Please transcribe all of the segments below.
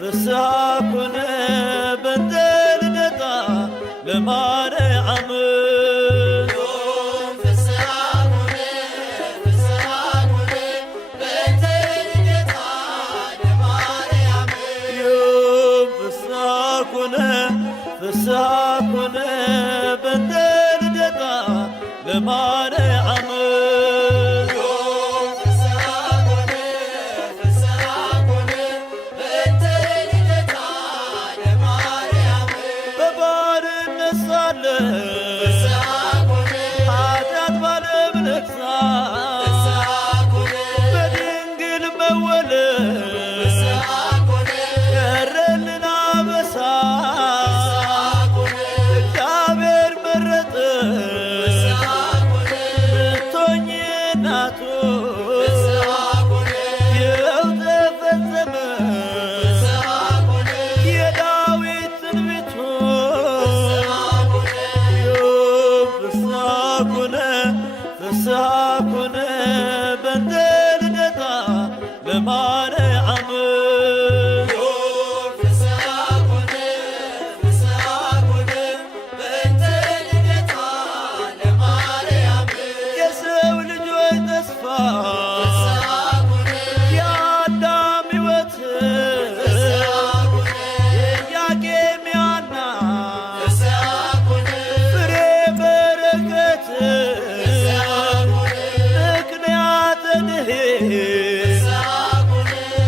ፍስሐኩነ በእንተ ልደታ ለማርያም ፍስሐኩነ በእንተ ልደታ ለማርያም ኃጢአት ባለም ነግሣ በድንግል መወለድ ቀረልን አበሳ እግዚአብሔር መረጠሽ ልትሆኚ እናቱ ይኸው ተፈጸመ የዳዊት ትንቢቱ ፍስሐኩነ በእንተ ልደታ ለማርያም የሰው ልጆች ተስፋ የአዳም ሕይወት የኢያቄም የሐና ፍሬ በረከት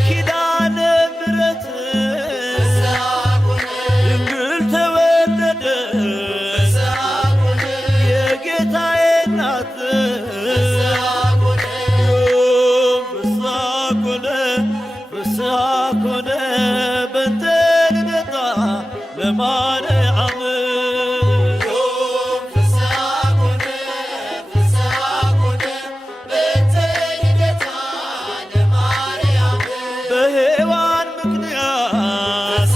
ኪዳነ ምሕረት ድንግል ተወለደች የጌታዬ እናት ፍስሐኩነ በእንተ ልደታ ለማርያም በሔዋን ምክንያት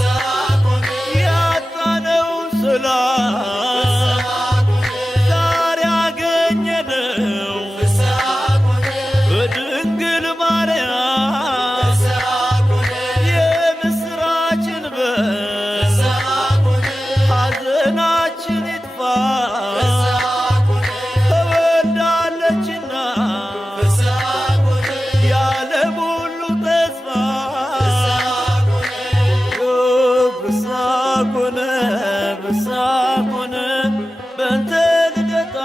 ያጣነውን ሰላም ዛሬ አገኘነው በድንግል ማርያም የምስራችን በል ሐዘናችን ይጥፋ ተወልዳለችና የዓለም ሁሉ ተስፋ ፍስሐኩነ በእንተ ልደታ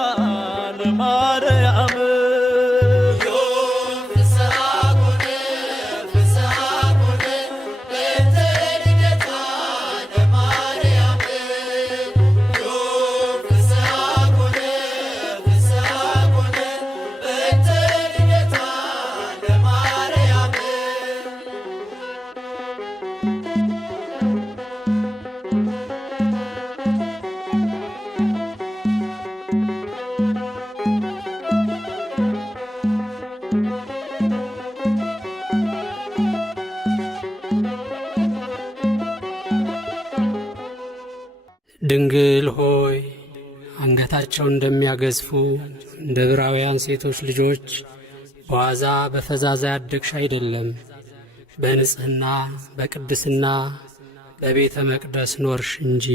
ለማርያም ድንግል ሆይ አንገታቸውን እንደሚያገዝፉ እንደ ዕብራውያን ሴቶች ልጆች በዋዛ በፈዛዛ ያደግሽ አይደለም። በንጽሕና በቅድስና በቤተ መቅደስ ኖርሽ እንጂ።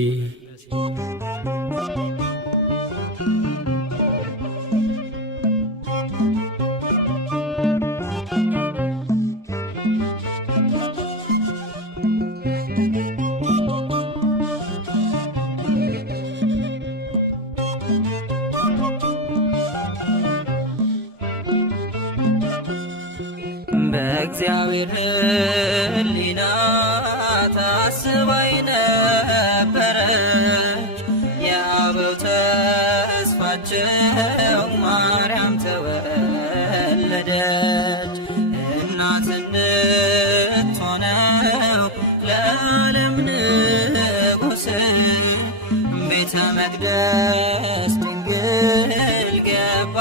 በእግዚአብሔር ሕሊና ታስባይ ነበረች የአበው ተስፋቸው ማርያም ተወለደች። እናት እንድትሆነው ለዓለም ንጉሥ ቤተ መቅደስ ድንግል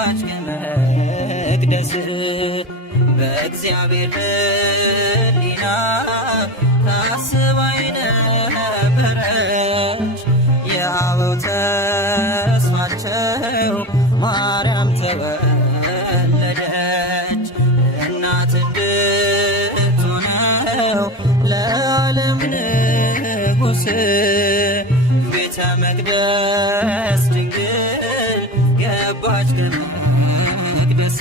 ገባች ከመቅደስ በእግዚአብሔር ሕሊና ታስባ ነበረች የአበው ተስፋቸው ማርያም ተወለደች እናት እንድትሆነው ለዓለም ንጉሥ ቤተ መቅደስ ድንግል ገባች ከመቅደስ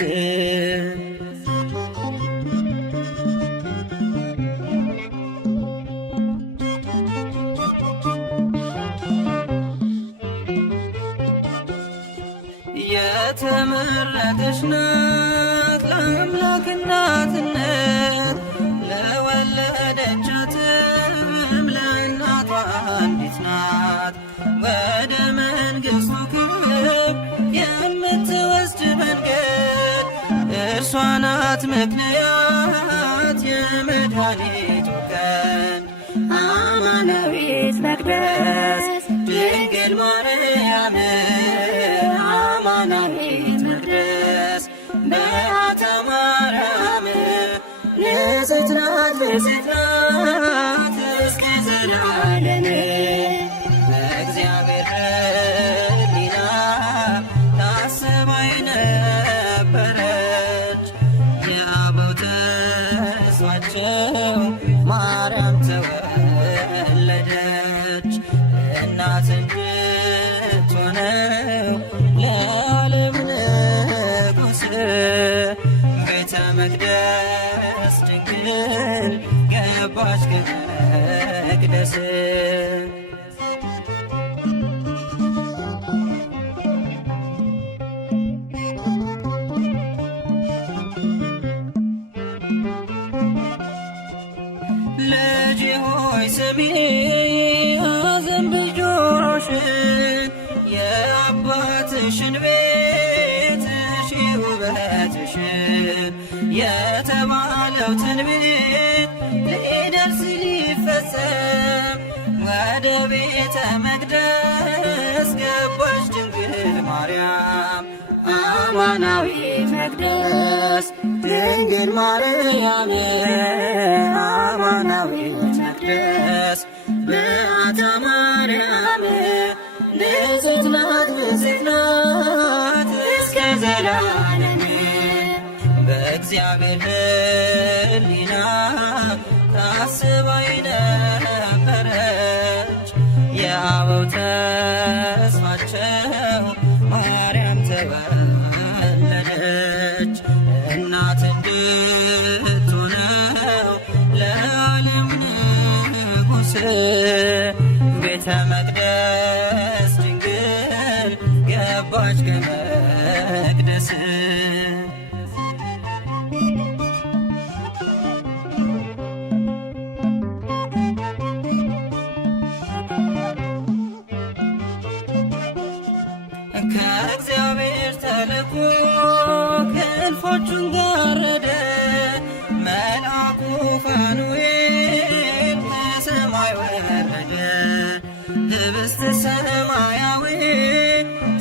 የተመረጠች ናት ለአምላክ እናትነት ለወለደቻትም ለእናቷ አንዲት ናት ወደ መንግሥቱ ክብር የምትወስድ መንገድ እርሷ ናት ምክንያት የመድኃኒቱ ቀን አማናዊት መቅደስ ድንግል ማርያም አማናዊት መቅደስ በዓታ ማርያም ንጽሕት ናት ንጽሕት ናት እስከ ዘላለም በእግዚአብሔር ሕሊና ታስባ ነበረች የአበው ተስፋቸው ማርያም ተወለደች እናት እንድትሆነው ለዓለም ንጉሥ ቤተ መቅደስ ድንግል ገባች ከመቅደስ ልጄ ሆይ ስሚ አዘንብል ጆሮሽን የአባትሽን ቤት እሺ ውበትሽን የተባለው ትንቢት ሊደርስ ሊፈጸም ወደ ቤተ መቅደስ ገባች ድንግል ማርያም አማናዊት መቅደስ ድንግል ማርያም አማናዊት መቅደስ በዓታ ማርያም ንጽሕት ናት ንጽሕት ናት እስከ ዘላለም በእግዚአብሔር ሕሊና ታስባ ነበረች የአበው ተስፋቸው ማርያም ተወለደች እናት እንድትሆነው ለዓለም ንጉሥ ቤተ መቅደስ ድንግል ገባች ከመቅደስ ከእግዚአብሔር ተልኮ ክንፎቹን ጋረደ መልአኩ ፋኑኤል ከሰማይ ወረደ ህብስተ ሰማያዊ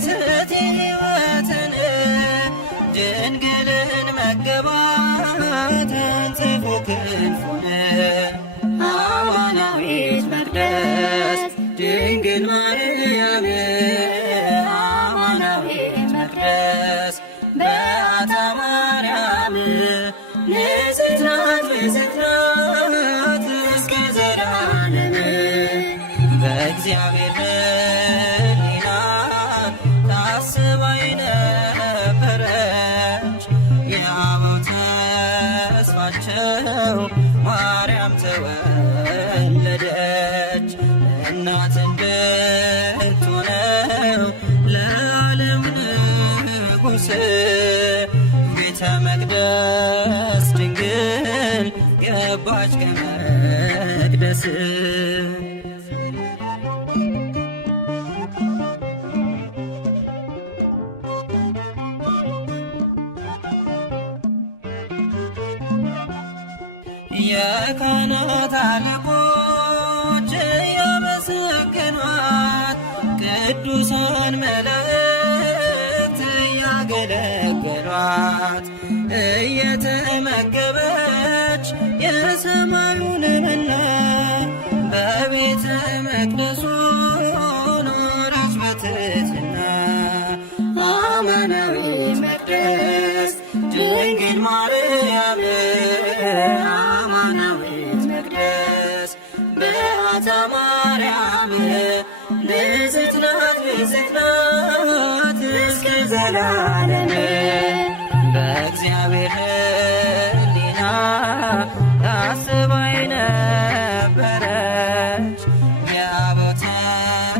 ስእቲ ሕይወትን ድንግልን መገባት አንጽፎ ክንፉን አማናዊት መቅደስ ድንግል ማርያም አማናዊት መቅደስ በዓታ ማርያም ንጽሕት ናት ንጽሕት ናት እስከ ዘላለም በእግዚአብሔር ሕሊና ታስባ ነበረች የአበው ተስፋቸው ማርያም ተወለደች እናት እንድትሆነው ለዓለም ንጉሥ ቤተ መቅደስ ድንግል ገባች ከመቅደስ የካህናት አለቆች እያመሰገኗት ቅዱሳን መላእክት ያገለገሏት እየተመገበች የሰማዩን መና በቤተ መቅደሱ ኖረች በትሕትና። አማናዊት መቅደስ ድንግል ማርያም አማናዊት መቅደስ በዓታ ማርያም ንጽሕት ናት ንጽሕት ናት እስከ ዘላለም። በእግዚአብሔር ሕሊና ታስባ የነበረች የአበው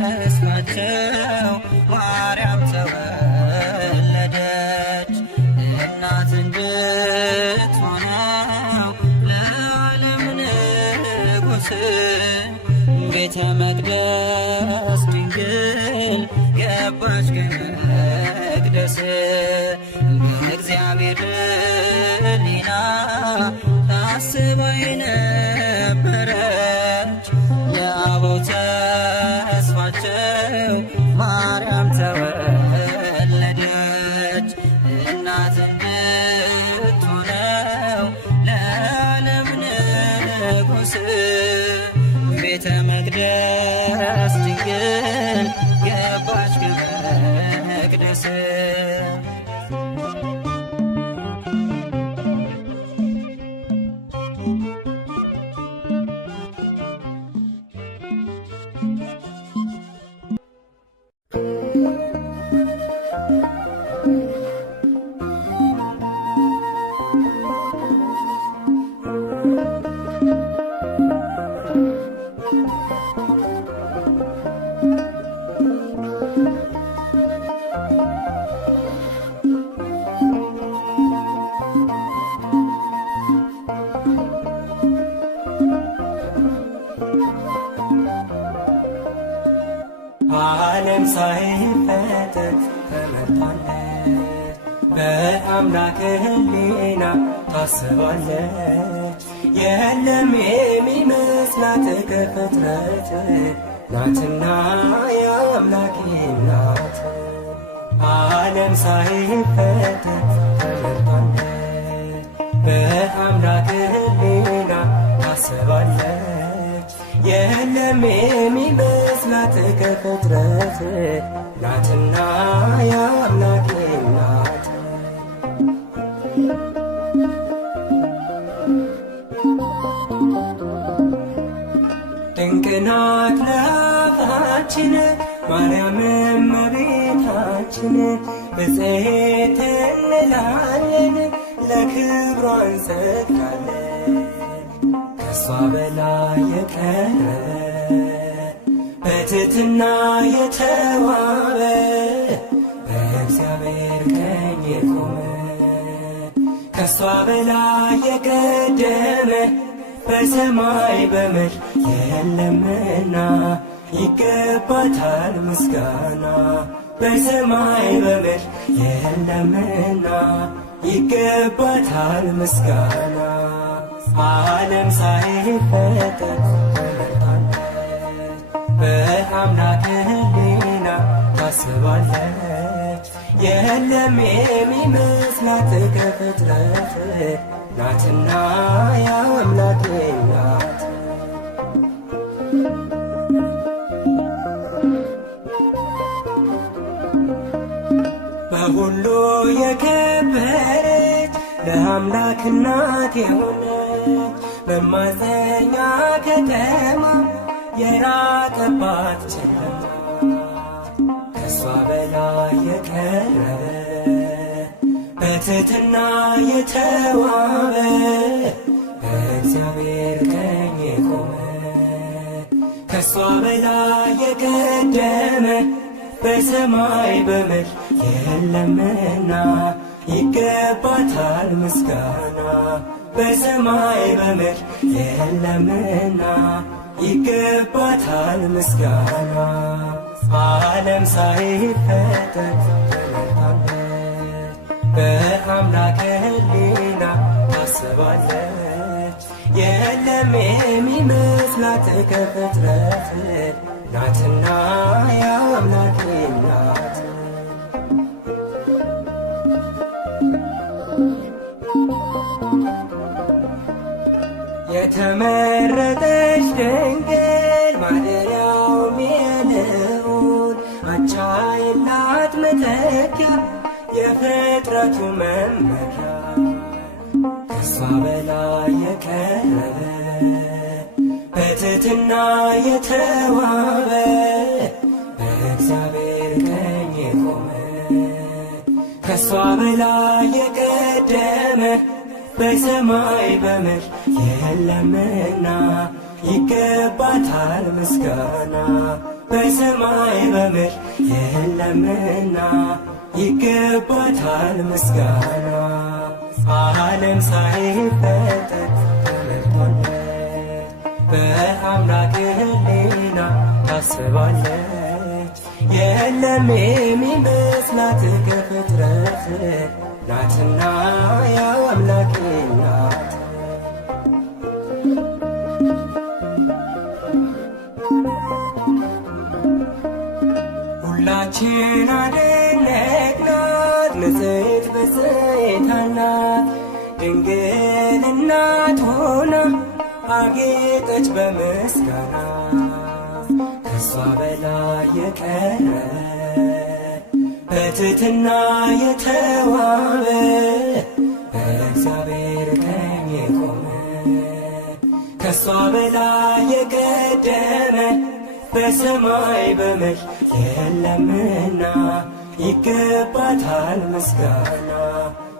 ተስፋቸው ማርያም ተወለደች። እናት እንድትሆነው ለዓለም ንጉሥ ቤተ መቅደስ ድንግል ገባች ከመቅደስ። በእግዚአብሔር ሕሊና ታስባ የነበረች የአበው ተስፋቸው ማርያም ተወለደች። እናት እንድትሆነው ለዓለም ንጉሥ ቤተ መቅደስ ድንግል ገባች ከመቅደስ። ዓለም ሳይፈጠር ተመርጣለች፣ በአምላክ ሕሊና ታስባለች። የለም የሚመስላት ከፍጥረት ናትና የአምላክ ናት። ዓለም ሳይፈጠር ተመርጣለች፣ በአምላክ ሕሊና ታስባለች። የለም የሚመስላት ከፍጥረት ናትና የአምላክ ናት። ድንቅ ናት ለአፋችን ማርያም እመቤታችን፣ ብፅዕት እንላለን ለክብሯ እንሰግዳለን። ከሷ በላይ የቀረበ በትሕትና የተዋበ በእግዚአብሔር ቀኝ የቆመ ከሷ በላይ የቀደመ በሰማይ በምድር የለምና ይገባታል ምስጋና። በሰማይ በምድር የለምና ይገባታል ምስጋና። ዓለም ሳይፈጠር ተመርጣለች፣ በአምላክ ሕሊና ታስባለች። የለም የሚመስላት ከፍጥረት ናትና የአምላክ ናት። በሁሉ የከበረች ለአምላክ እናት የሆነች መማፀኛ ከተማ የራቀባት ጨለማ ከሷ በላይ የቀረበ በትሕትና የተዋበ በእግዚአብሔር ቀኝ የቆመ ከሷ በላይ የቀደመ በሰማይ በምድር የለምና ይገባታል ምስጋና። በሰማይ በምድር የለምና ይገባታል ምስጋና። ዓለም ሳይፈጠር ተመርጣለች፣ በአምላክ ሕሊና ታስባለች። የለም የሚመስላት ከፍጥረት ናትና የአምላክ ናት። የተመረጠች ድንግል ማደሪያውም የልዑል አቻ የላት መተኪያ የፍጥረቱ መመኪያ ከሷ በላይ የቀረበ በትሕትና የተዋበ በእግዚአብሔር ቀኝ የቆመ ከሷ በላይ የቀደመ በሰማይ በምድር የለምና ይገባታል ምስጋና። በሰማይ በምድር የለምና ይገባታል ምስጋና። ዓለም ሳይፈጠር ተመርጦለት በአምላክ ሕሊና ታስባለች። የለም የሚመስላት ከፍጥረት ናትና ያው አምላኬ ናት። ሁላችን አደነቅናት ንጽሕት ብፅዕት ናት። ድንግል እናት ሆና አጌጠች በምስጋና ከሷ በላይ የቀረ በትሕትና የተዋበ በእግዚአብሔር ቀኝ የቆመ ከሷ በላይ የቀደመ በሰማይ በምድር የለምና ይገባታል ምስጋና።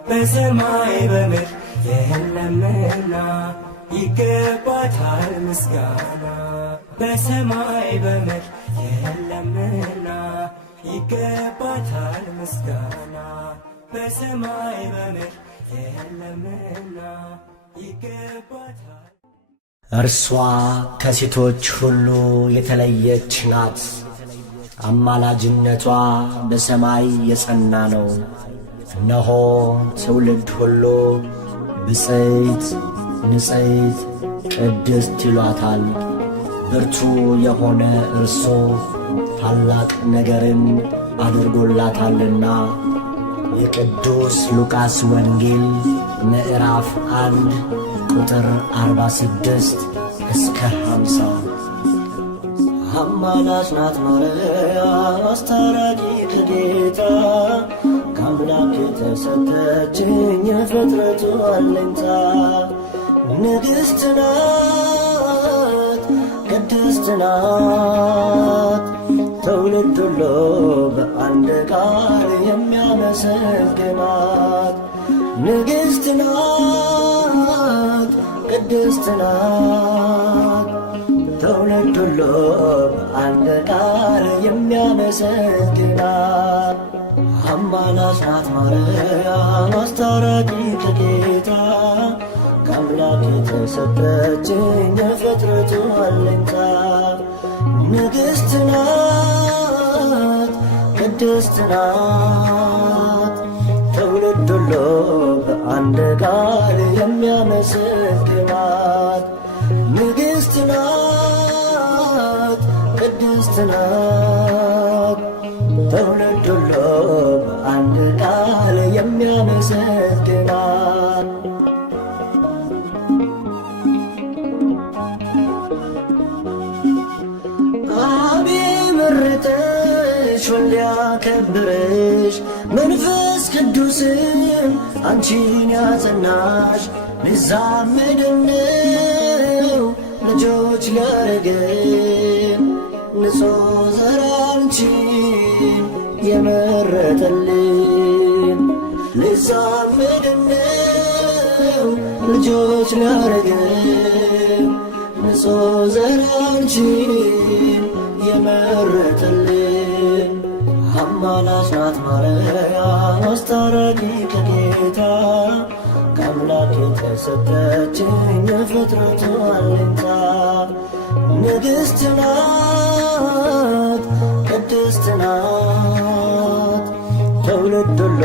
በሰማይ በምድር የለምና ይገባታል ምስጋና። በሰማይ በምድር የለምና ይገባታል ምስጋና። በሰማይ በምድር የለምና ይገባታል። እርሷ ከሴቶች ሁሉ የተለየች ናት። አማላጅነቷ በሰማይ የጸና ነው። እነሆ ትውልድ ሁሉ ብፅዕት ንጽሕት ቅድስት ይሏታል። ብርቱ የሆነ እርሱ ታላቅ ነገርን አድርጎላታልና። የቅዱስ ሉቃስ ወንጌል ምዕራፍ 1 ቁጥር 46 እስከ 50። አማላጅ ናት ማርያም አስታራቂ ከጌታ ከአምላክ የተሰጠችኝ የፍጥረቱ አለኝታ። ንግሥት ናት ቅድስት ናት ትውልድ ሁሉ በአንድ ቃል የሚያመሰግናት። ንግሥት ናት ቅድስት ናት ትውልድ ሁሉ በአንድ ቃል የሚያመሰግናት። አማላጅ ናት ማርያም አስታራቂ ከጌታ ከአምላክ የተሰጠችኝ የፍጥረቱ አለኝታ። ንግሥት ናት ቅድስት ናት ትውልድ ሁሉ በአንድ ቃል የሚያመሰግናት። ንግሥት ናት ቅድስት ናት ትውልድ ሁሉ በአንድ ቃል የሚያመሰግናት። አብ መረጠሽ ወልድ ያከበረሽ መንፈስ ቅዱስም አንቺን ያጸናሽ ሊዛመደነው ልጆች ሊያረገን ንጹሕ ዘር አንቺን የመረጠልን ሊዛመደነው ልጆች ሊያረገን ንጹሕ ዘር አንቺን የመረጠልን። አማላጅ ናት ማርያም አስታራቂ ከጌታ ከአምላክ የተሰጠችኝ የፍጥረቱ አለኝታ። ንግሥት ናት ቅድስት ናት ትውልድ ሁሉ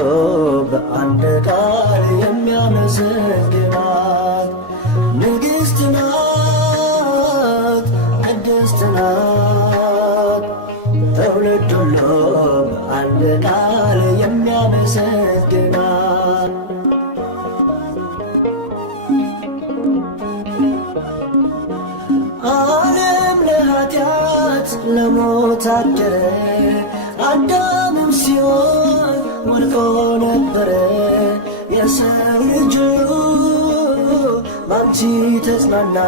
በአንድ ቃል የሚያመሰግናት። ንግሥት ናት ቅድስት ናት ትውልድ ሁሉ በአንድ ቃል የሚያመሰግናት። ታደረ። አዳምም ሲሆን ወድቆ ነበረ። የሰው ልጅ ባንቺ ተጽናና።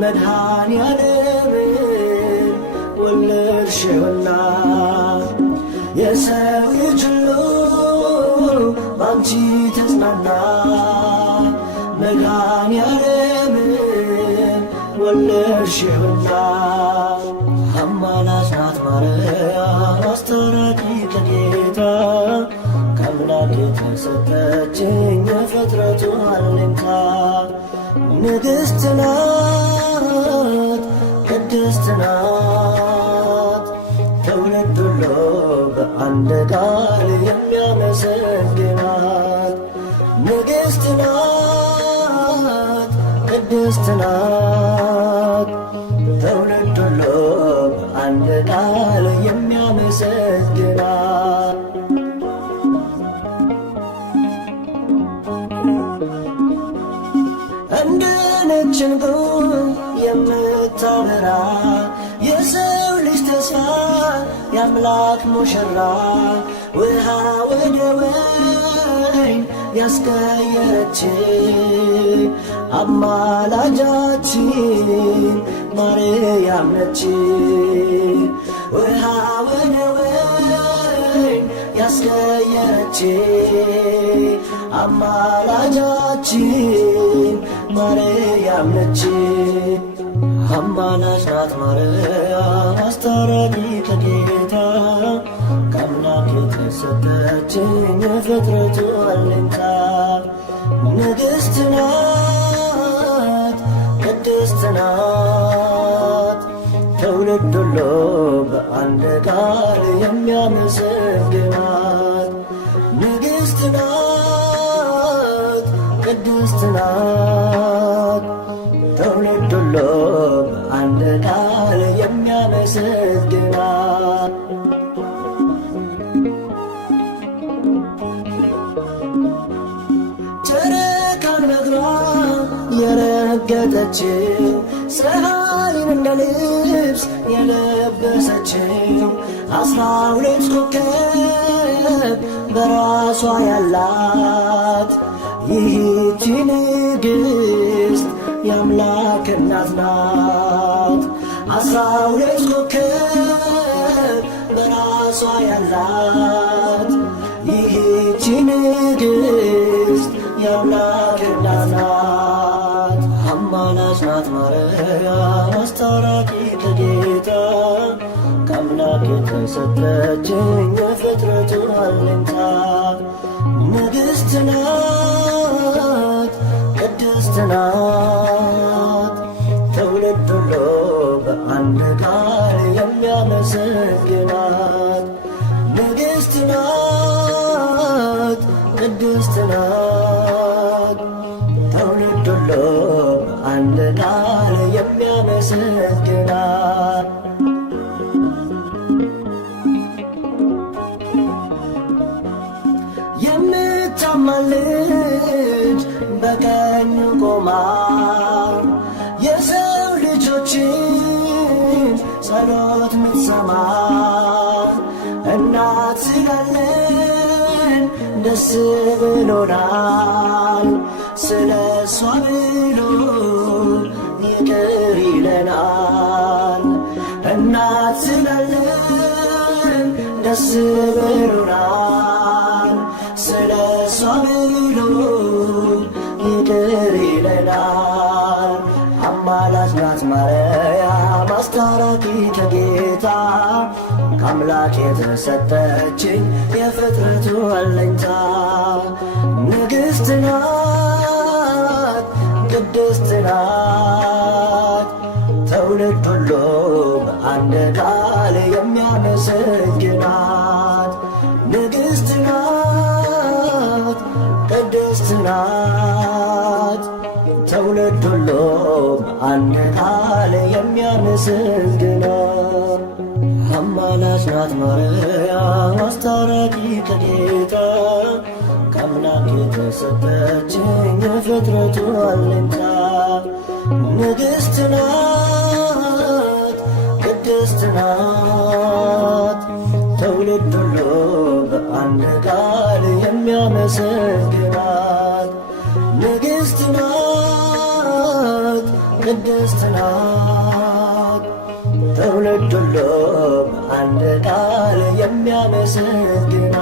መድኃኔዓለምን ወለድሽውና የሰው ልጅ ባንቺ ተጽናና። መድኃኔዓለምን ወለድሽውና አማላጅ ናት ማርያም አስታራቂ ከጌታ ከአምላክ የተሰጠችኝ የፍጥረቱ አለኝታ። ንግሥት ናት ቅድስት ናት ትውልድ ሁሉ በአንድ ቃል የሚያመሰግናት። ንግሥት ናት ቅድስት ናት ትውልድ ሁሉ በአንድ ቃል የሚያመሰግናት። እንደ ነጭ ዕንቁ የምታበራ የሰው ልጅ ተስፋ የአምላክ ሙሽራ ውሃ ወደ ወይን ያስቀየረች አማላጃችን ማርያም ነች። ውሃ ወደ ወይን ያስቀየረች አማላጃችን ማርያም ነች። አማላጅ ናት ማርያም አስታራቂ ከጌታ ከአምላክ የተሰጠችኝ የፍጥረቱ አለኝታ። ንግሥት ናት ቅድስት ናት ትውልድ ሁሉ በአንድ ቃል የሚያመሰግናት። ንግሥት ናት ቅድስት ናት ትውልድ ሁሉ በአንድ ቃል የሚያመሰግናት። ጨረቃን በእግሯ የረገጠችው ፀሐይን እንደ ልብስ የለበሰችው 12 ኮከብ በራሷ ያላት ይህች ንግሥት የአምላክ እናት ናት። 12 ኮከብ በራሷ ያላት ይህች ንግሥት የአምላክ እናት ናት። አማላጅ ናት ማርያም አስታራቂ ከጌታ ከአምላክ የተሰጠችኝ የፍጥረቱ አለኝታ። ንግሥት ናት ቅድስት ናት ትውልድ ሁሉ በአንድ ቃል የሚያመሰግናት። ንግሥት ናት ቅድስት ናት ትውልድ ሁሉ በአንድ ቃል የሚያመሰግናት። የምታማልድ በቀኙ ቆማ የሰው ልጆችን ጸሎት ምትሰማ እናት ስላለን ደስ ብሎናል። ስለ እሷ ብሎ ይቅር ይለናል። እናት ስላለን ደስ ብሎናል። ስለ እሷ ብሎ ይቅር ይለናል። አማላጅ ናት ማርያም አስታራቂ ከጌታ ከአምላክ የተሰጠችኝ የፍጥረቱ አለኝታ። ንግሥት ናት ቅድስት ናት ትውልድ ሁሉ በአንድ ቃል የሚያመሰግናት። ንግሥት ናት ቅድስት ናት ትውልድ ሁሉ በአንድ ቃል የሚያመሰግናት። አማላጅ ናት ማርያም አስታራቂ ከጌታ ከአምላክ የተሰጠችኝ የፍጥረቱ አለኝታ። ንግሥት ናት ቅድስት ንግሥት ናት። ትውልድ ሁሉ በአንድ ቃል የሚያመሰግናት ንግሥት ናት፣ ቅድስት ናት። ትውልድ ሁሉ በአንድ ቃል የሚያመሰግናት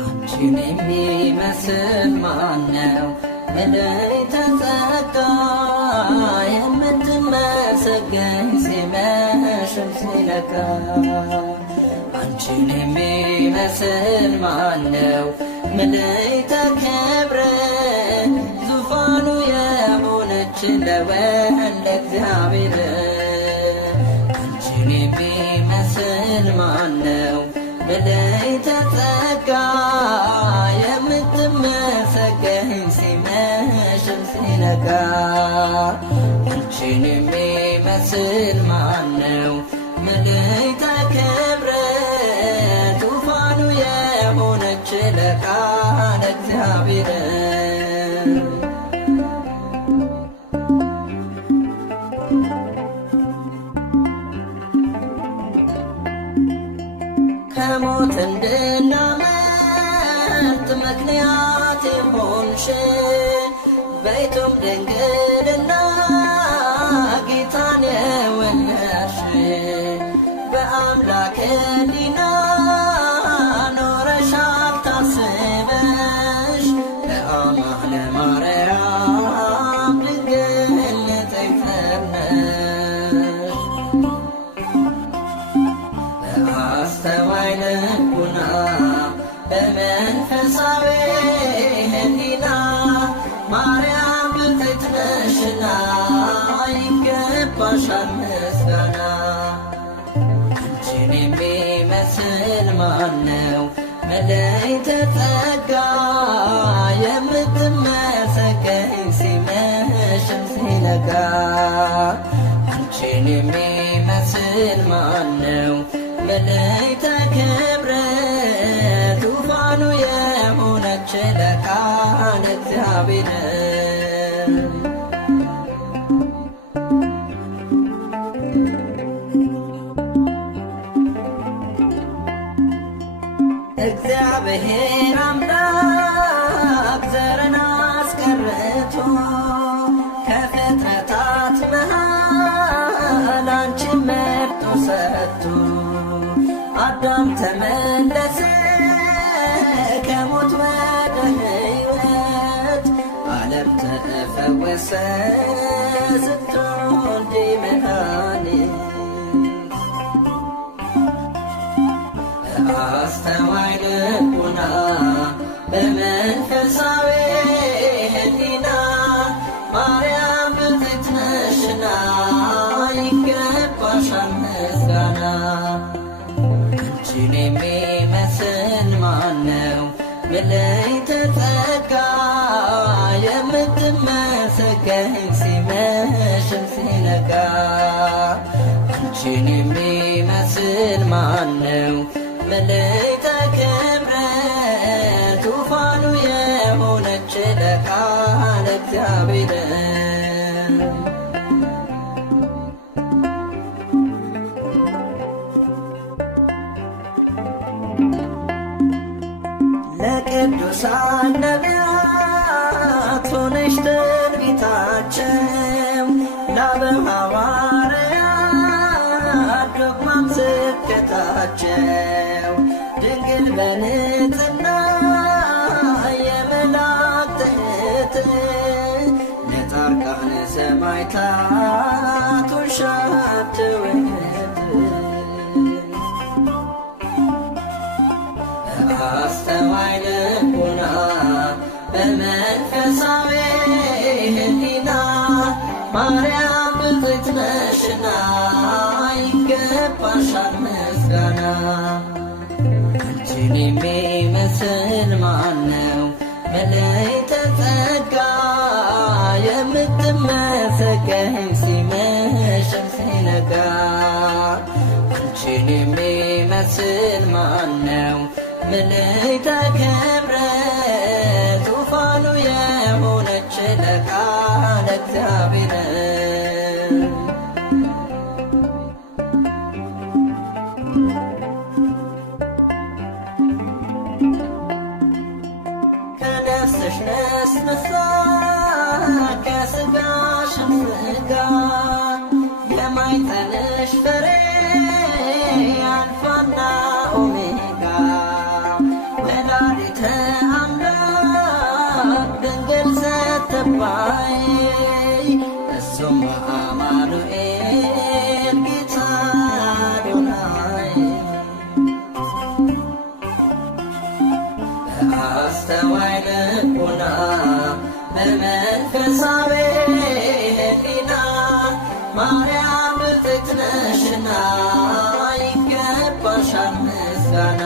አንቺን የሚመስል ማነው? ምልዕተ ጸጋ የምትመሰገኝ ሲመሽም ሲነጋ። አንቺን የሚመስል ማነው? ምልዕተ ክብር ዙፋኑ የሆነች ለወልደ እግዚአብሔር። አንቺን የሚመስል ማነው? ምልዕተ ጸጋ የምትመሰገኝ ሲመሽም ሲነጋ። አንቺን የሚመስል ማነው? ምልዕተ ክብር ዙፋኑ የሆነች ለቃለ እግዚአብሔር። ከሞት እንድናመልጥ ምክንያት የሆንሽ በይቱም ድንግልና ጌታን የወለድሽ በአምላክ ሕሊና ኖረሻል ታስበሽ ለአማነ ማርያም ድንግል ንጽሕት ነሽ። በአስተዋይ ልቡና በመንፈሳዊ ሕሊና ማርያም ብፅዕት ነሽና ይገባሻል ምስጋና። አንቺን የሚመስል ማነው? ምልዕተ ጸጋ የምትመሰገኝ ሲመሽም ሲነጋ። አንቺን የሚመስል ማነው? ምልዕተ ክብር ዙፋኑ የሆነች ለቃለ እግዚአብሔር። እግዚአብሔር አምላክ ዘርን አስቀርቶ ከፍጥረታት መሃል አንቺን መርጦ ሰጥቶ አዳም ተመለሰ ከሞት ወደ ሕይወት፣ ዓለም ተፈወሰ ስትወልጂ መድኃኒት። በአስተዋይ ልቡና በመንፈሳዊ ሕሊና ማርያም ብፅዕት ነሽና ይገባሻል ምስጋና። አንቺን የሚመስል ማነው? ምልዕተ ጸጋ የምትመሰገኝ ሲመሽም ሲነጋ። አንቺን የሚመስል ማነው? ምልዕተ ክብር ዙፋኑ የሆነች ለቃለ እግዚአብሔር። ለቅዱሳን ነቢያት ሆነሽ ትንቢታቸው፣ ለአበው ሐዋርያት ዶግማም ስብከታቸው፣ ድንግል በንጽሕና የመላእክት እህት ለጻድቃነ ሰማዕታት ገባሻት ውህት በአስተዋይ ልቡና በመንፈሳዊ ሕሊና ማርያም ብፅዕት ነሽና ይገባሻል ምስጋና። አንቺን የሚመስል ማነው መለይተ ጸጋ የምትመሰገኝ ሲመሽም ሲነጋ። አንቺን የሚመስል ማነው መለይተ ክብረ ዙፋኑ የሆነች ለቃለ እግዚአብሔር። ከነፍስሽ ነስንሳ ከሥጋሽም ሥጋ የማኅፀንሽ ፍሬ አልፋና ኦሜጋ ወላዲተ አምላክ ድንግል ስትባይ እሱም አማኑኤል ጌታ አዶናይ። በአስተዋይ ልቡና በመንፈሳዊ ሕሊና ማርያም ብፅዕት ነሽና ይገባሻል ምስጋና።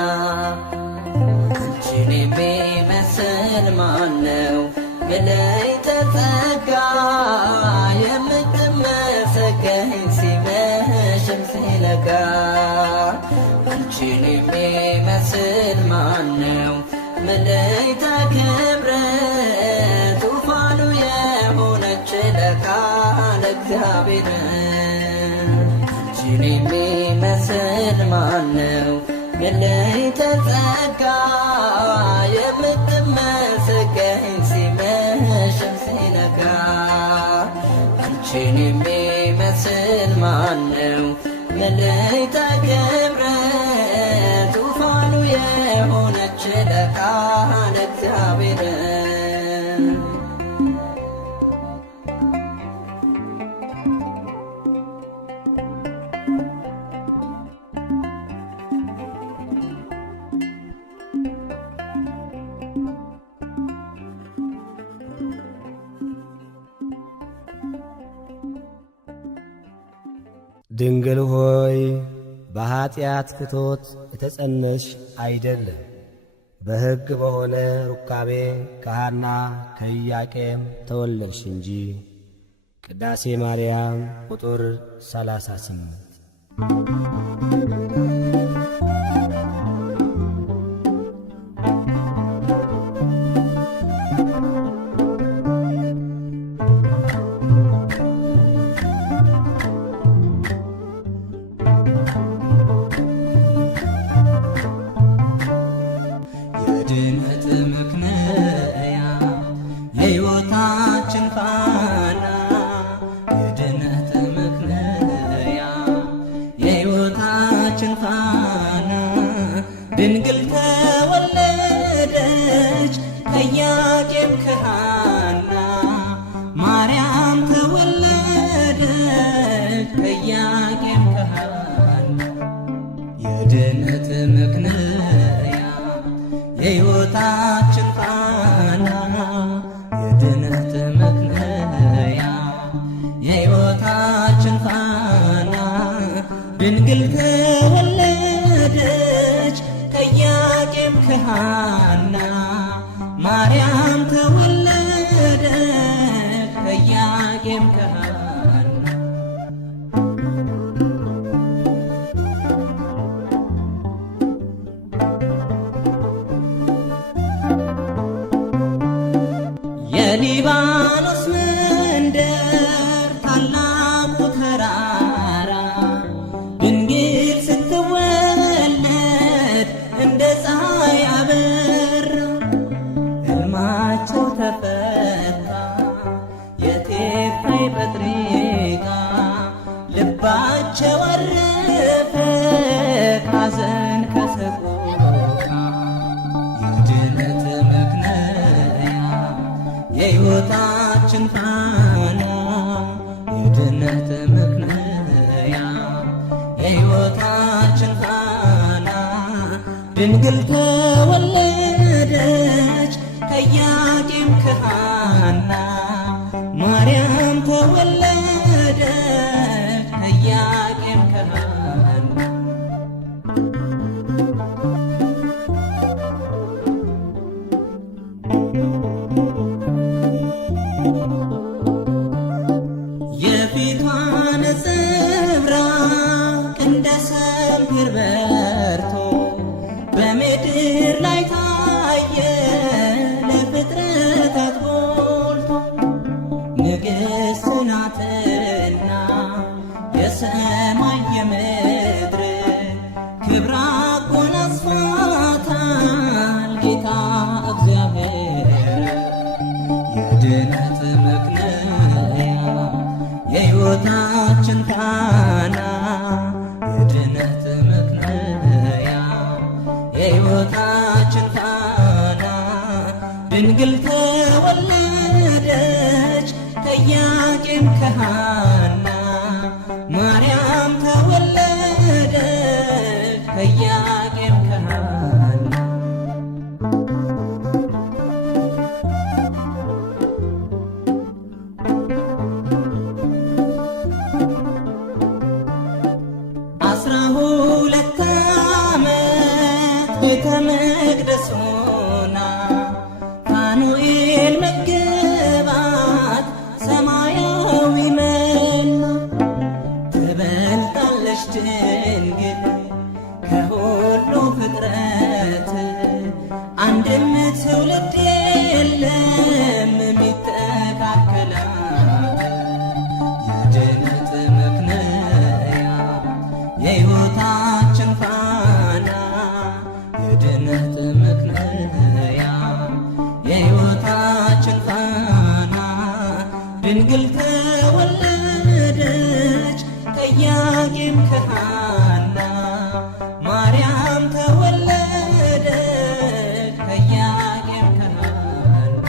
አንቺን የሚመስል ማነው መለይተ ጸጋ የምትመሰገኝ ሲመሽም ሲነጋ። አንቺን የሚመስል ማነው መለይተ ክብረ ዙፋኑ የሆነች ለቃለ እግዚአብሔር። አንቺን የሚመስል ማነው መለይተ ጸጋ የምትመሰገኝ ሲመሽም ሲነጋ። አንቺን የሚመስል ማነው መለይተ ክብረ ዙፋኑ የሆነች ለቃለ እግዚአብሔር። ድንግል ሆይ በኀጢአት ፍቶት የተጸነሽ አይደለም፣ በሕግ በሆነ ሩካቤ ከሐና ከኢያቄም ተወለድሽ እንጂ። ቅዳሴ ማርያም ቁጥር 38። የድነት ምክንያት የሕይወታችን ፋና የድነት ምክንያት የሕይወታችን ፋና ድንግል ተወለደች ከኢያቄም ከሐና ማርያም ተወለደች ከኢያቄም ከሐና የድነት ምክንያት የሕይወታችን ፋና የድነት ምክንያት የሕይወታችን ፋና ድንግል ተወለደች ከኢያቄም ከሐና ማርያም ተወለደች ከኢያቄም ከሐና የሊባኖስ መንደር ታላቁ ተራራ ድንግል ስትወለድ እንደ ፀሐይ አበራ። ሕልማቸው ተፈታ የቴፍሬ ጴጥሪቃ ልባቸው አረፈ ካዘን ከሰቆቃ የድነት ምክንያት የሕይወታ የሕይወታችን ፋና ድንግል ተወለደች ከኢያቄም ከሐና ማርያም ተወለደች ከኢያቄም ከሐና የፊቷ ነጸብራቅ እንደ ሰምፔር በርቶ በምድር ላይ ታየ ለፍጥረታት ጎልቶ ንግሥት ናትና የሰማይ የምድር ክብር አጎናጽፏታል ጌታ እግዚአብሔር የድነት ምክንያ የሕይወታችን ፋና የድነት ምክንያ የሕይወታችን ፋና ድንግል ተወለደች ከኢያቄም ከሐና ማርያም ተወለደች ከኢያቄም ከሐና ቤተ መቅደስ ሆና ፋኑኤል መገባት ሰማያዊ መና ትበልጣለች ድንግል ከሁሉ ፍጥረት አንድም ትውልድ የለም የሚተካከላት የድነት ምክንያ የሕይወታችን ፋና የድነት ምክንያ የሕይወታችን ፋና ድንግል ተወለደች ከኢያቄም ከሐና ማርያም ተወለደች ከኢያቄም ከሐና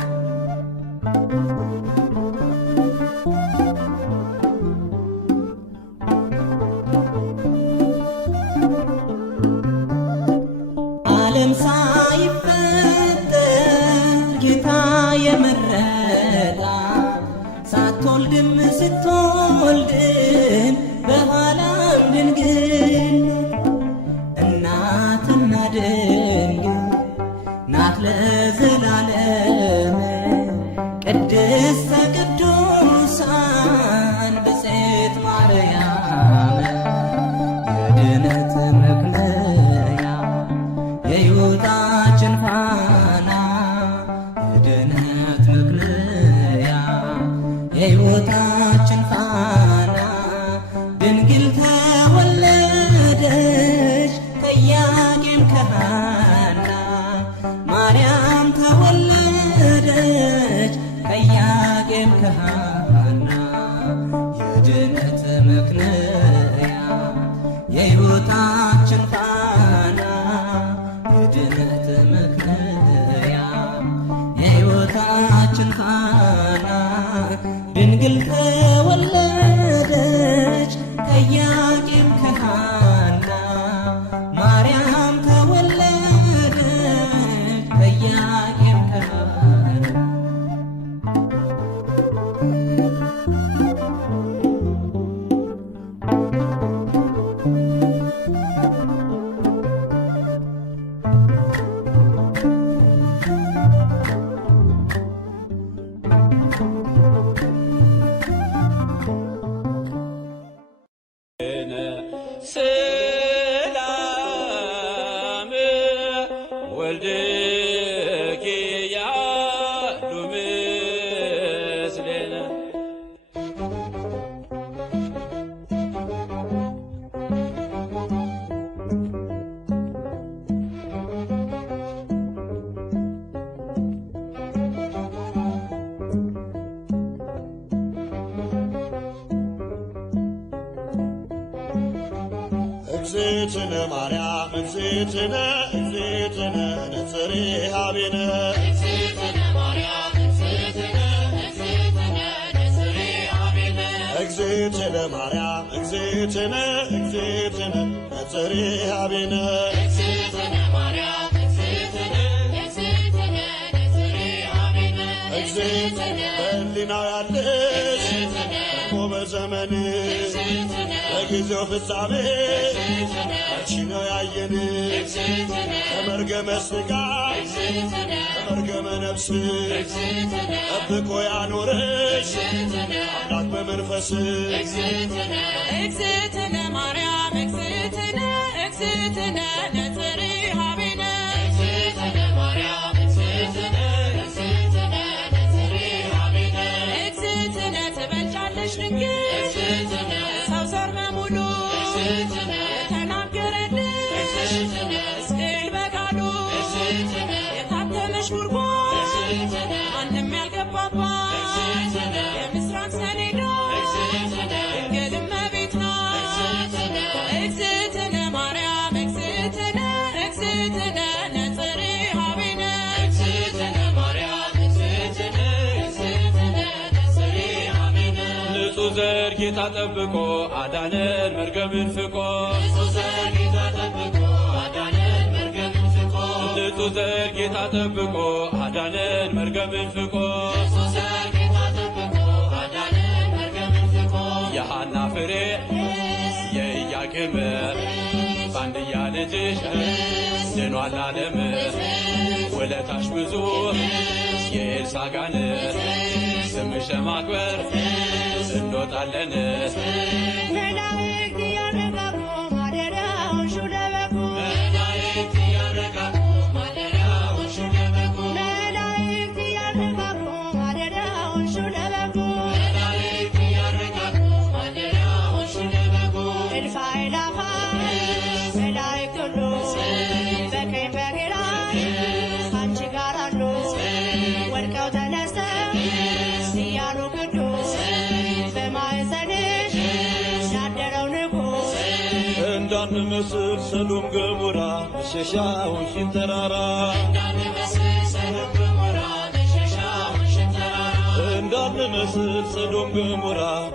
ዓለም ሳይፈጠር ጌታ የመረጣ ሳትወልድም ስትወልድም በኋላም ድንግል እናትና ድንግል ናት ለዘላለም ቅድስተ ቅዱሳን ብፅዕት ማርያም የድነት ምክንያ የሕይወታችን ፋና የድነት ምክንያ የሕይወታችን ፋና ድንግል ተወለደች ከኢያቄም ከሐና ማርያም ተወለደች ከኢያቄም ከሐና የድነት ምክንያ የሕይወታችን ፋና የድነት ምክንያ የሕይወታችን ፋና ድንግል ተወለደች ከኢያቄም ከሐና ማርያም ተወለደች ከኢያቄም ከሐና ሰላም ወልድኪ ያሉ ምስሌነ እግዝእትነ ማርያም እግዝእትነ እግዝእትነ ነጽሬ ኀቤነ እግዝእትነ ማርያም እግዝእትነ እግዝእትነ ነጽሬሃ ቤነ እግዝእትነ ማርያም እግዝእትነ እግዝእትነ ነጽሬሃ ቤነ እግዝእትነ በሕሊናው ያለሽ እኮ በዘመንሽ በጊዜው ፍጻሜ አንቺ ነው ያየን ከመርገመ ሥጋ ከመርገመ ነፍስ ጠብቆ ያኖረሽ አምላክ በመንፈስ እግዝእትነ ማርያም እግዝእትነ እግዝእትነ ነጽሬሃ ቤነ እግዝእትነ ማርያም እግዝእትነ እግዝእትነ ነጽሬሃ ቤነ እግዝእትነ ትበልጫለሽ ድንግል ሰው ዘር በሙሉ የተናገረልሽ ሕዝቅኤል በቃሉ የታተመሽ ጉርጓድ ማንም ያልገባባት የምስራቅ ሰሌዳ ድንግል እመቤት ናት። እግዝእትነ ማርያም እግዝእትነ እግዝእትነ ነጽሬሃ ቤነ እግዝእትነ ማርያም እግዝእትነ እግዝእትነ ነጽሬሃ ቤነ ንጹሕ ዘር ጌታ ጠብቆ አዳነን መርገምን ፍቆ ንጹሕ ዘር ጌታ ጠብቆ አዳነን መርገምን ፍቆ ንጹሕ ዘር ጌታ ጠብቆ አዳነን መርገምን ፍቆ ንጹሕ ዘር ጌታ ጠብቆ አዳነን መርገምን ፍቆ የሐና ፍሬ የኢያቄም በአንድያ ልጅሽ ድኗል ዓለም ውለታሽ ብዙ የኤልሳጋን ስምሽ ለማክበር እንወጣለን መላእክት እያረጋጉ ማደሪያውን ሹለበጉ መላእክት እያረጋጉ ማደሪያውን ሹለበጉ መላእክት እያረጋጉ ማደሪያውን ሹለበጉ መላእክት እያረጋጉ ማደሪያውን ሹለበጉ እልፍ አእላፋት መላእክት ሁሉ በቀኝ በግራ ከአንቺ ጋር አሉ ወድቀው ተነስተው እያሉ ቅዱስ በማኅፀንሽ ያደረው ንጉሥ እንዳንመስል ሰዶም ገሞራ መሸሻውን ሽን ተራራ እንዳንመስል ሰዶም ገሞራ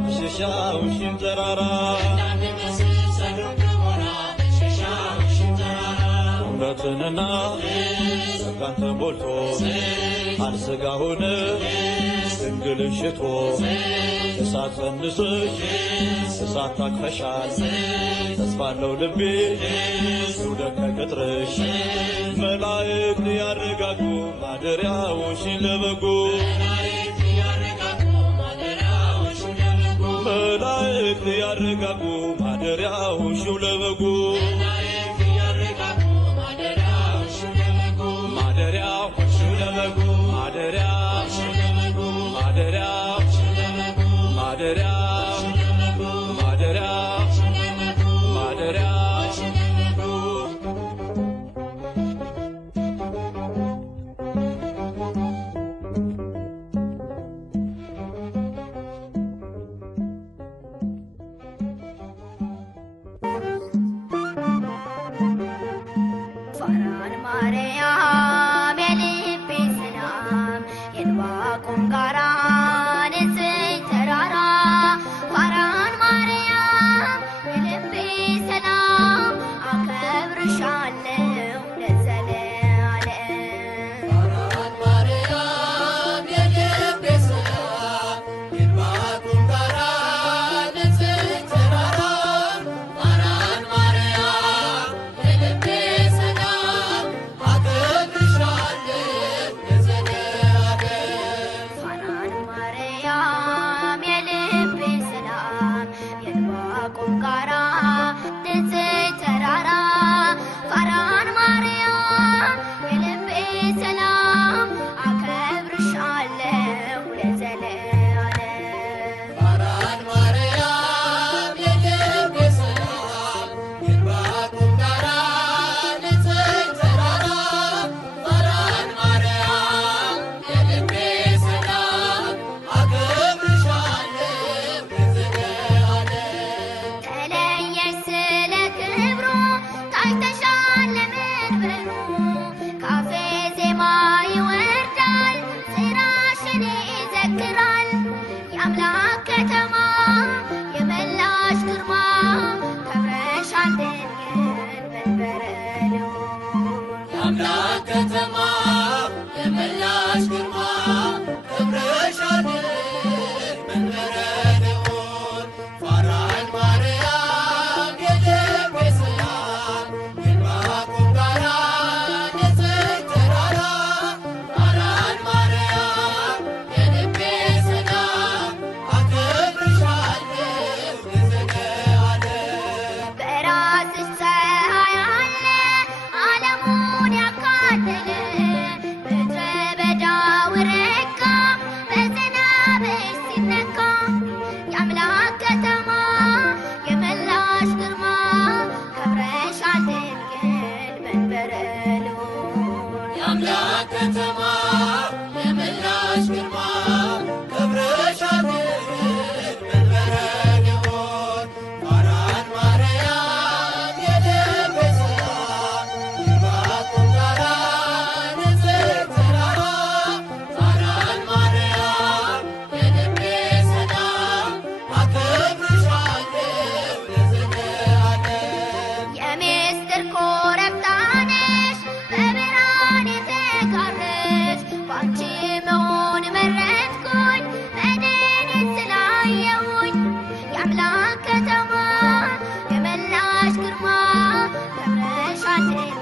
መሸሻውን ሽን ተራራ እውነትንና ጸጋን ተሞልቶ ቃል ሥጋ ሆነ ድንግልን ሽቶ እሳት ጸንሰሽ እሳት ታቅፈሻል ተስፋለው ልቤ ይውደቅ ከቅጥርሽ መላእክት ያረጋጉ ማደሪያውሽን ለበጉ መላእክት ያረጋጉ ማደሪያውሽን ለበጉ ማደሪያው ለበጉ ማደሪያው ማደሪያው ማደሪያው ማደሪያው ማደሪያው ፋራን ማርያም የልቤ ሰላም የዕንባቆም ጋራ ንጽሕት ተራራ ፋራን ማርያም የልቤ ሰላም አከብርሻለሁ ለዘለዓለም። ፋራን ማርያም የልቤ ሰላም የዕንባቆም ጋራ ንጽሕት ተራራ ፋራን ማርያም የልቤ ሰላም የአምላክ ከተማ የመላሽ ግርማ ክብርሻልን መንበረ ልዑል ፋራን ማርያም የልቤ ሰላም የዕንባቆም ጋራ ንጽሕት ተራራ ፋራን ማርያም የልቤ ሰላም አከብርሻለሁ ለዘለዓለም። በራስሽ ፀሐይ አለ ዓለሙን ያካለለ ምድረ በዳው ረጋ በዝናብሽ ሲነካ የአምላክ ከተማ የመላሽ ግርማ ከብረሻል ድንግል መንበረ ልዑል። የአምላክ ከተማ የመላሽ ግርማ ክብርሻል ድንግል መንበረ ልዑል ፋራን ማርያም የልቤ ሰላም የዕንባቆም ጋራ ንጽሕት ተራራ ፋራን ማርያም የልቤ ሰላም አከብርሻለሁ ለዘለዓለም። የምስጢር ኮረብታ ነሽ በብርሃን የተጋረድሽ ባንቺ መሆን መረጥኩኝ መድንን ስላየሁኝ የአምላክ ከተማ የመላሽ ግርማ ከብረሻል ድንግል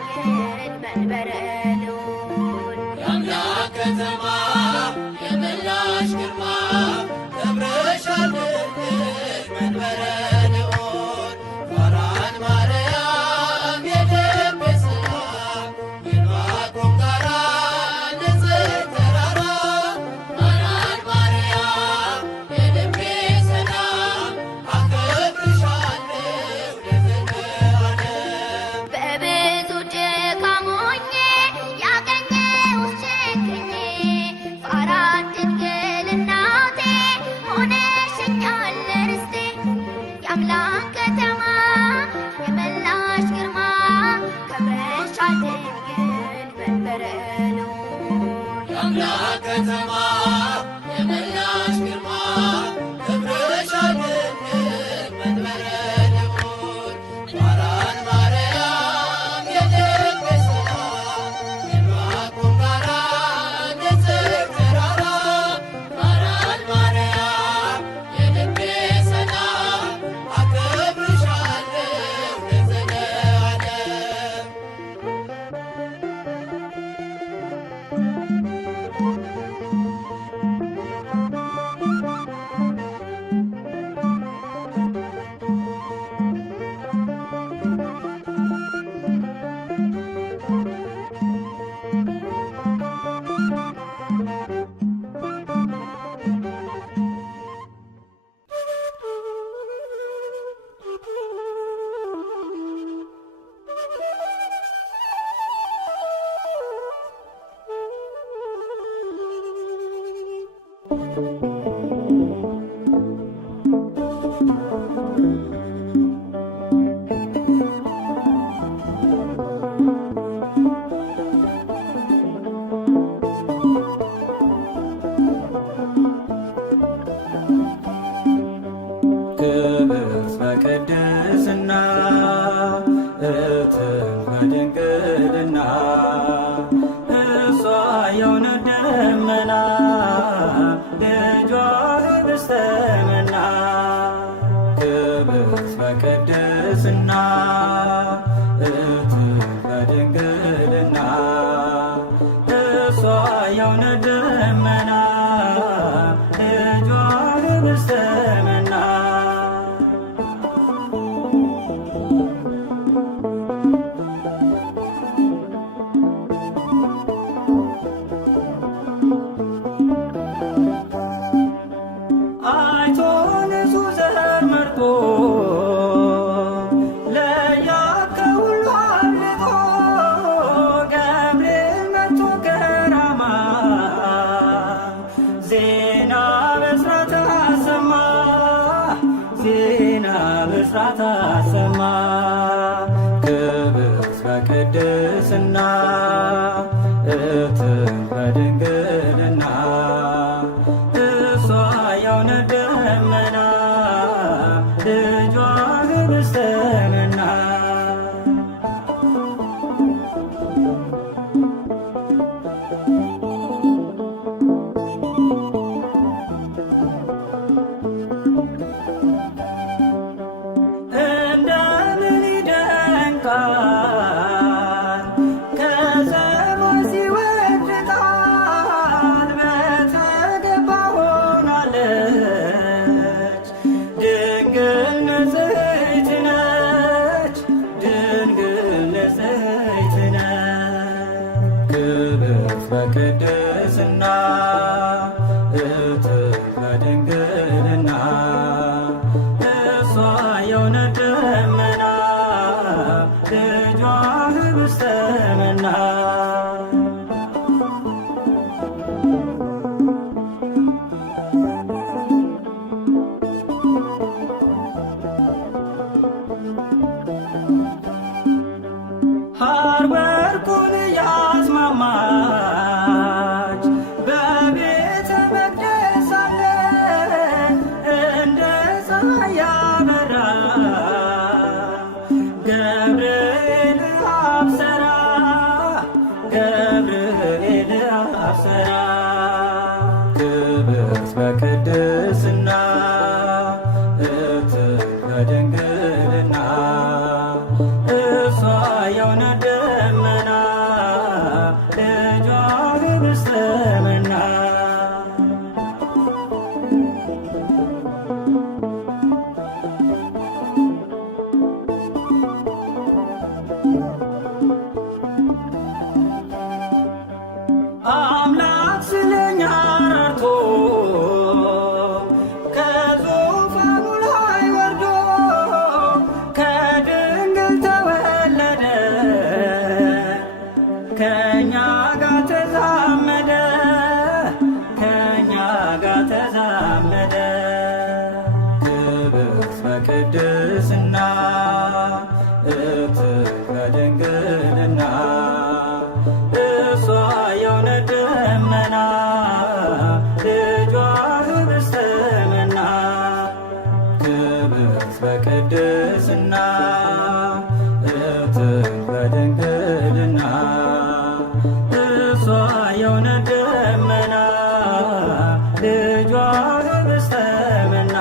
መንበረ ልዑል። የአምላክ ከተማ የመላሽ ግርማ ክብርሻል ድንግል መንበረ ልዑል ፋራን ማርያም የልቤ ሰላም የዕንባቆም ጋራ ንጽሕት ተራራ ፋራን ማርያም የልቤ ሰላም አከብርሻለሁ ለዘለዓለም። በብዙ ድካም ሆኜ ያገኘሁሽ ችግኜ ፋራን ድንግል እናቴ ሆነሽኛል ርስቴ የአምላክ ከተማ የመላሽ ግርማ ከብረሻል ድንግል መንበረ ልዑል። የአምላክ ከተማ የመላሽ ግርማ ክብርሻል ድንግል መንበረ ልዑል ፋራን ማርያም የልቤ ሰላም የዕንባቆም ጋራ ንጽሕት ተራራ ፋራን ማርያም የልቤ ሰላም አከብርሻለሁ ለዘለዓለም። ክብርት በቅድስና እትን በድንግልና እሷ የእውነት ደመና ልጇ ኅብስተ መና። ክብርት በቅድስና እትን በድንግልና እሷ የእውነት ደመና ልጇ ኅብስተ መና። አይቶ ንጹሕ ዘር መርጦ ለያት ከሁሉ አብልጦ ገብርኤል መጥቶ ከራማ ዜና ብስራት አሰማ ዜና ብስራት አሰማ። ክብርት በቅድስና እትን በድንግልና እሷ የእውነት ደመና ልጇ ኅብስተ መና። በቅድስና እትግ በድንግልና እሷ የእውነት ደመና ልጇ ኅብስተ መና ሐር ወርቁን ያስማማች በቤተ መቅደስ ሳለ እንደ ፀሐይ ያበራ ገብርኤል አብሰራ ገብርኤል አብሰራ ክብርት በቅድስና እትግ በድንግልና እሷ የእውነት ደመና ልጇ ኅብስተ መና አምላክ ስለኛ ረድቶ ከዙፋኑ ላይ ወርዶ ከድንግል ተወለደ ከእኛ ጋር ተዛመደ ከእኛ ጋር ተዛመደ ክብርት በቅድስና እትግ በድንግልና እሷ የእውነት ደመና ልጇ ኅብስተ መና ክብርት በቅድስና እትግ በድንግልና እሷ የእውነት ደመና ልጇ ኅብስተ መና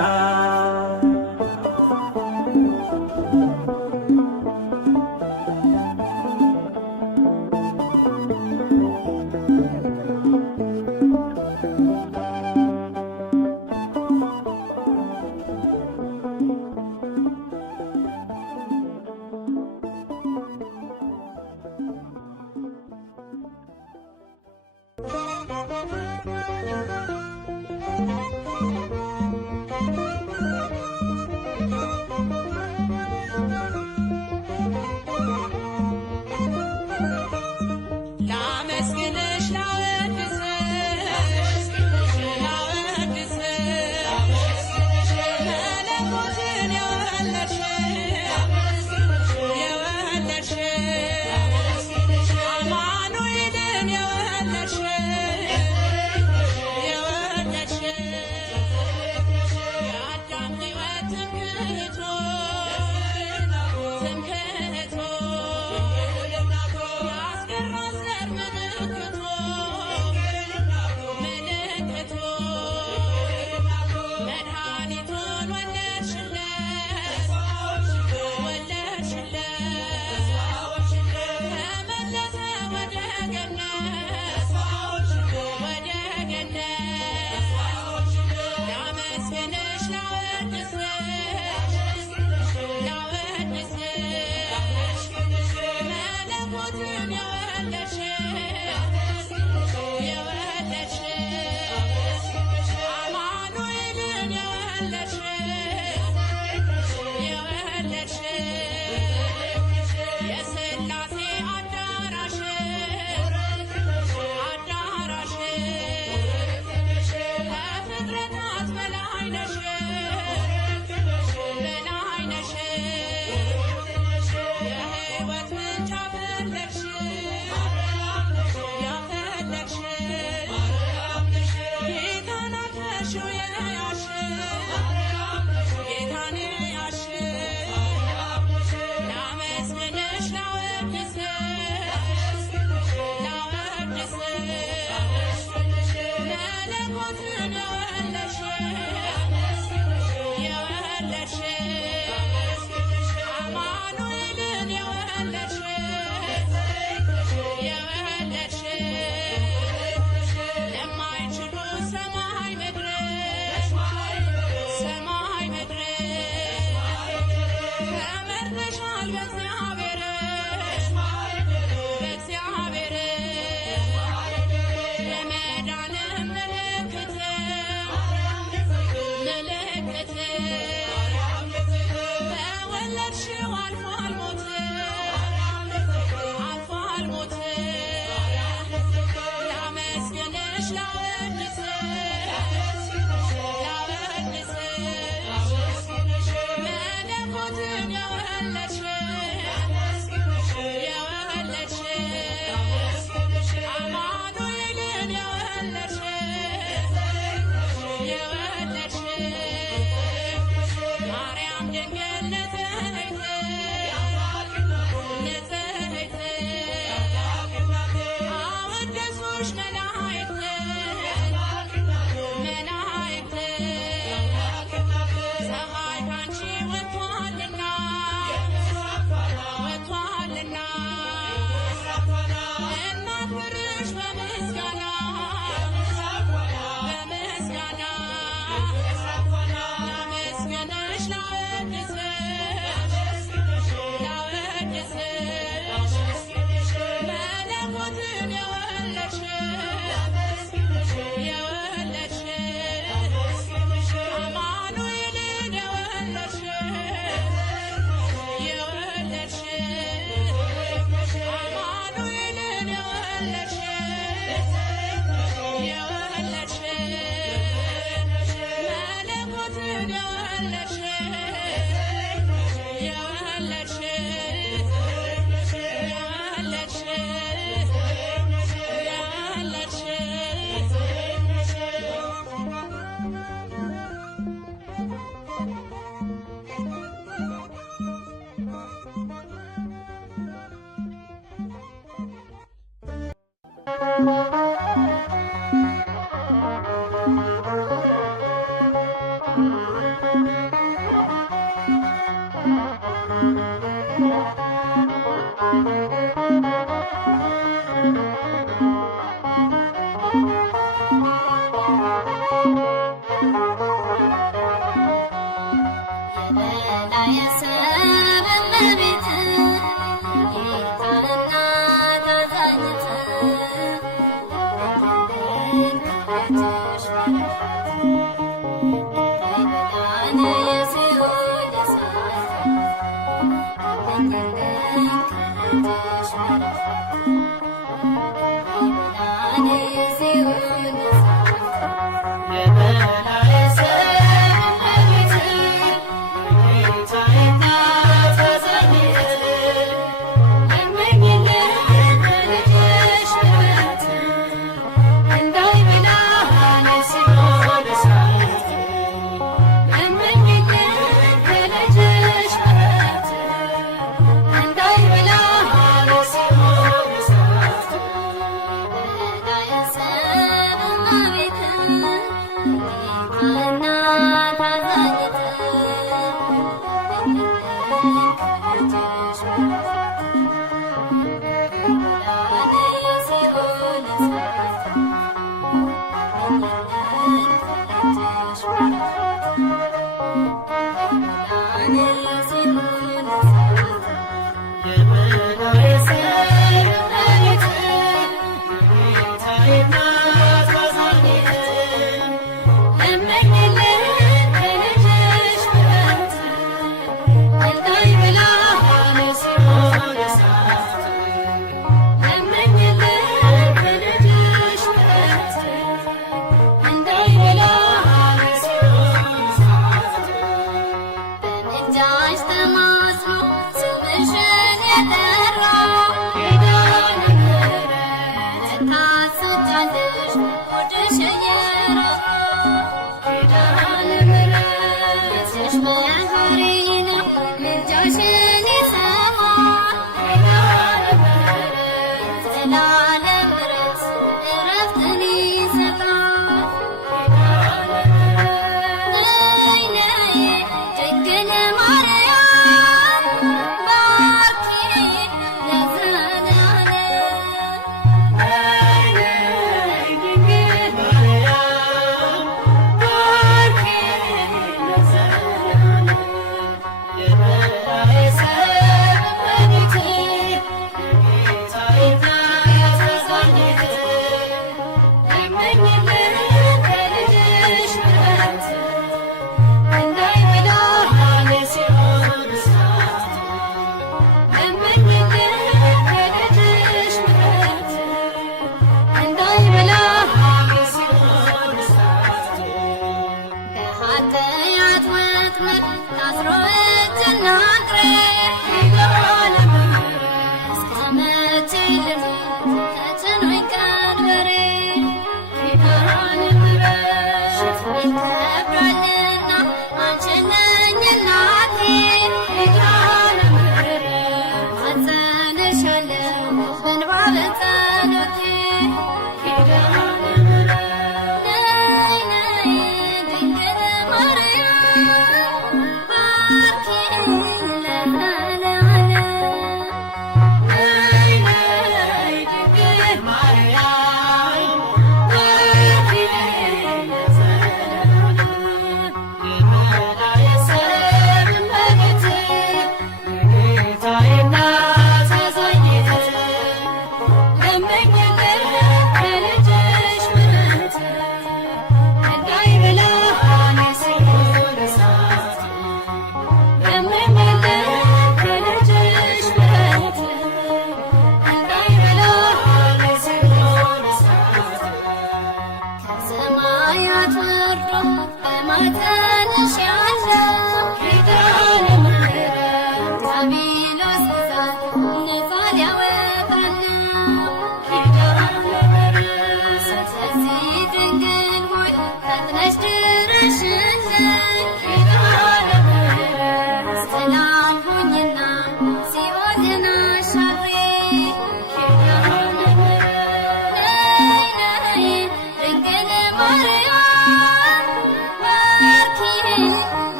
Thank you.